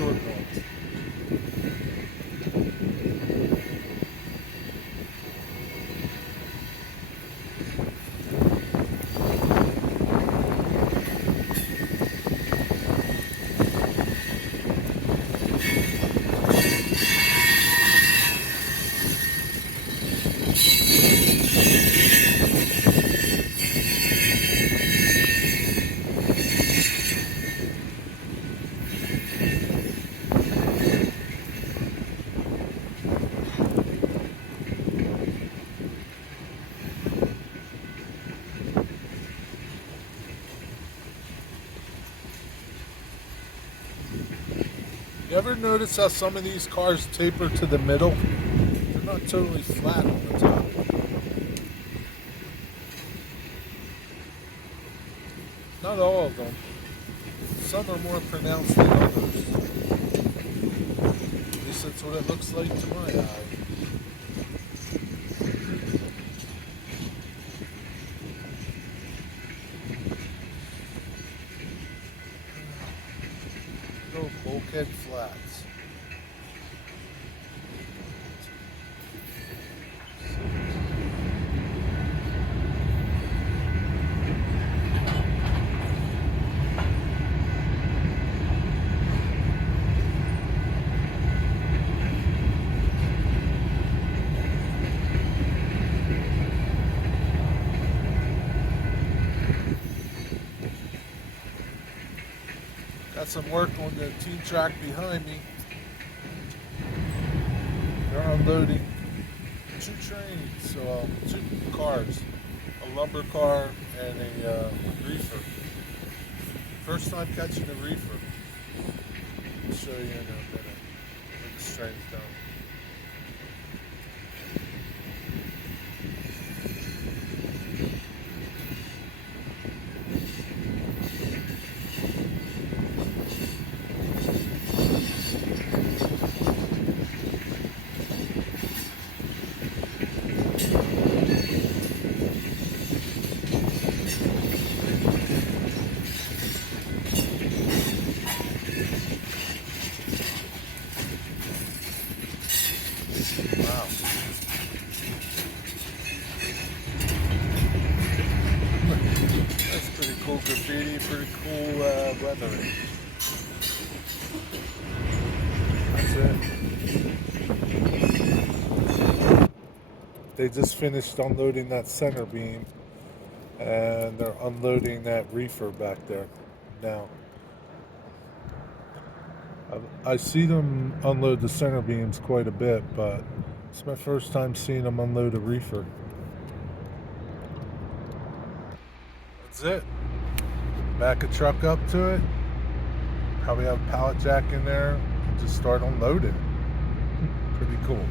short ones. You ever notice how some of these cars taper to the middle? They're not totally flat on the top. Not all of them. Some are more pronounced than others. At least that's what it looks like to my eye. Little bulkhead flats. Got some work on the T-track behind me. They're unloading 2 trains, so 2 cars, a lumber car and a reefer. First time catching a reefer. I'll show you in a minute when this train's done. Wow. That's pretty cool graffiti, pretty cool weathering. That's it. They just finished unloading that center beam and they're unloading that reefer back there now. I see them unload the center beams quite a bit, but it's my first time seeing them unload a reefer. That's it. Back a truck up to it. Probably have a pallet jack in there and just start unloading. Pretty cool.